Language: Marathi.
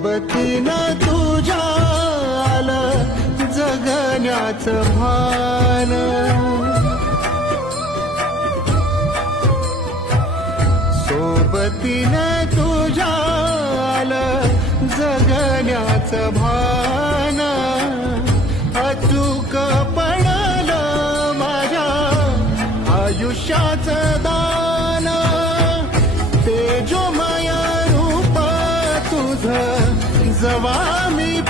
सोबतीनं तुझ्या आलं जगण्याचं भान, सोबतीनं तुझ्या आलं जगण्याचं भान, अचूक पडलं माझ्या आयुष्याचं दान, तेजोमय रूप तुझं जवा मी